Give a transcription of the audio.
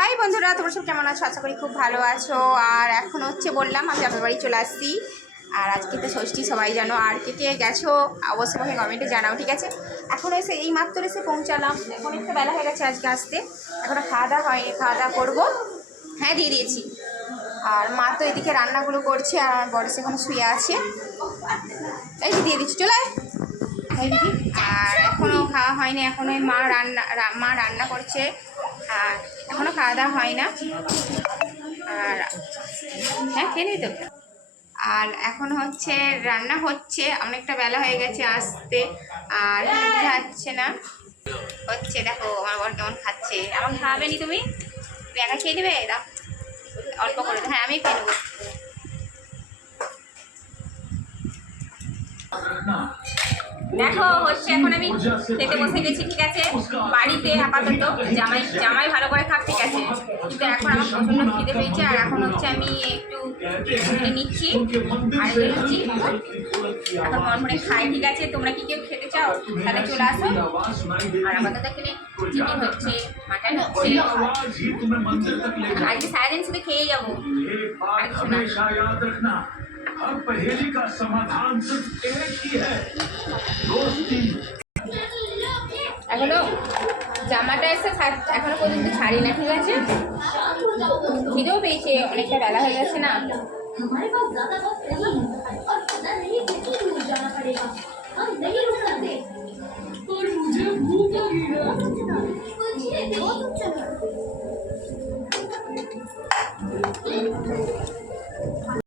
High বন্ধুরা, তোমরা সব কেমন আছো? আশা করি খুব ভালো আছো। আর এখন হচ্ছে বললাম আমি আপনার বাড়ি চলে আসছি। আর আজকে তো ষষ্ঠী, সবাই জানো। আর কে কে গেছো অবশ্যই আমাকে কমেন্টে জানাও, ঠিক আছে? এখন এসে এই মাত্র এসে পৌঁছালাম। এখন একটু বেলা হয়ে গেছে আজকে আসতে। এখনও খাওয়া দাওয়া হয়নি, খাওয়া দাওয়া করবো। হ্যাঁ, দিয়ে দিয়েছি। আর মা তো এদিকে রান্নাগুলো করছে আর বড় সেখানে শুয়ে আছে। এই যে দিয়ে দিচ্ছি, চলে আয়। আর এখনও খাওয়া হয়নি, এখনও মা রান্না করছে। আর এখনও খাওয়া দাওয়া হয় না। আর হ্যাঁ, খেয়ে নিই তো। আর এখন হচ্ছে রান্না হচ্ছে, অনেকটা বেলা হয়ে গেছে আসতে। আর যাচ্ছে না হচ্ছে, দেখো আমার বর কেমন খাচ্ছে। আমাকে খাওয়াবে নি তুমি? একা খেয়ে নেবে? দাও অল্প করে। হ্যাঁ, আমি খেয়ে নেবো। দেখো হচ্ছে এখন আমি খেতে বসে গেছি, ঠিক আছে? বাড়িতে আপাতত জামাই ভালো করে খাক, ঠিক আছে? কিন্তু এখন আমার প্রচণ্ড খিদে পেয়েছে। আর এখন হচ্ছে আমি একটু নিচ্ছি আর নিচ্ছি। এখন মন মনে খাই, ঠিক আছে? তোমরা কি কেউ খেতে চাও তাহলে চলে আসো। আর আমাদের এখানে চিকেন হচ্ছে, মাটন হচ্ছে। আজকে সারাদিন শুধু খেয়ে যাবো, আর কিছু না। हर पहेली का समाधान सिर्फ एक ही है, दोस्ती। এখনো জামাটা এসে এখনো পর্যন্ত ছাড়ি না, ঠিক আছে? খিদেও পেয়েছে, অনেকটা বেলা হয়ে গেছে না।